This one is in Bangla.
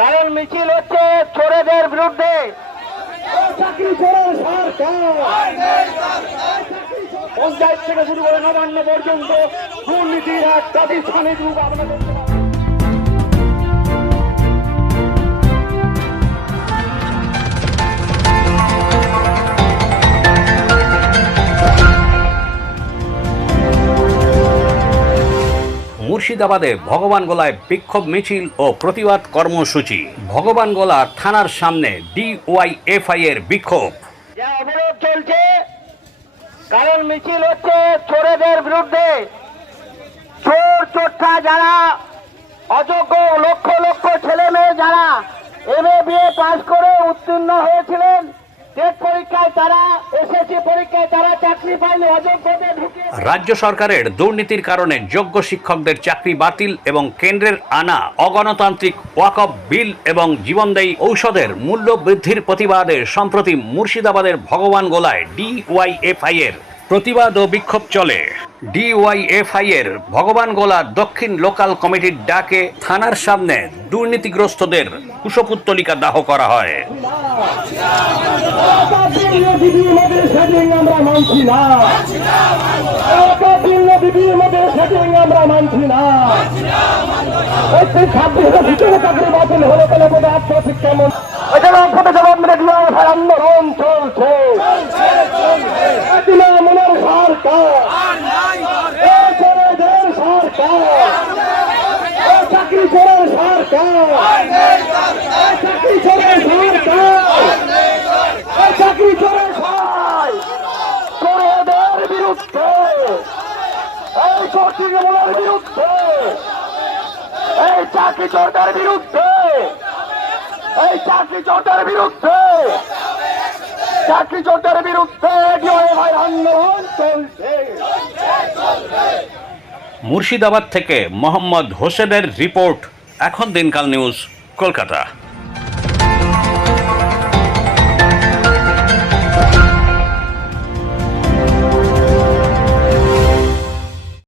কারণ মিছিল হচ্ছে চোরেদের বিরুদ্ধে। পঞ্চায়েত থেকে শুরু করে নবান্ন পর্যন্ত দুর্নীতির এক প্রাতিষ্ঠানিক রূপ আমরা মুর্শিদাবাদে ভগবানগোলায় বিক্ষোভ মিছিল ও প্রতিবাদ কর্মসূচি। ভগবানগোলা থানার সামনে ডিওয়াইএফআই এর বিক্ষোভ। চলছে, কারণ মিছিল হচ্ছে চোরেদের বিরুদ্ধে। চোর, চোরটা যারা, অযোগ্য লক্ষ লক্ষ ছেলে মেয়ে যারা, এম এ বিএ পাস করে উত্তীর্ণ হয়েছিলেন। টেট পরীক্ষায় রাজ্য সরকারের দুর্নীতির কারণে যোগ্য শিক্ষকদের চাকরি বাতিল এবং কেন্দ্রের আনা অগণতান্ত্রিক ওয়াকফ বিল এবং জীবনদায়ী ঔষধের মূল্য বৃদ্ধির প্রতিবাদে সম্প্রতি মুর্শিদাবাদের ভগবান গোলায় ডিওয়াইএফআই এর প্রতিবাদ ও বিক্ষোভ চলে। ডিওয়াইএফআই এর ভগবান গোলা দক্ষিণ লোকাল কমিটির ডাকে থানার সামনে দুর্নীতিগ্রস্তদের কুশপুত্তলিকা দাহ করা হয়। বিধির চাকরি বিরুদ্ধে চাকরি চোরদের বিরুদ্ধে মুর্শিদাবাদ থেকে মোহাম্মদ হোসেনের রিপোর্ট এখন দিনকাল নিউজ কলকাতা।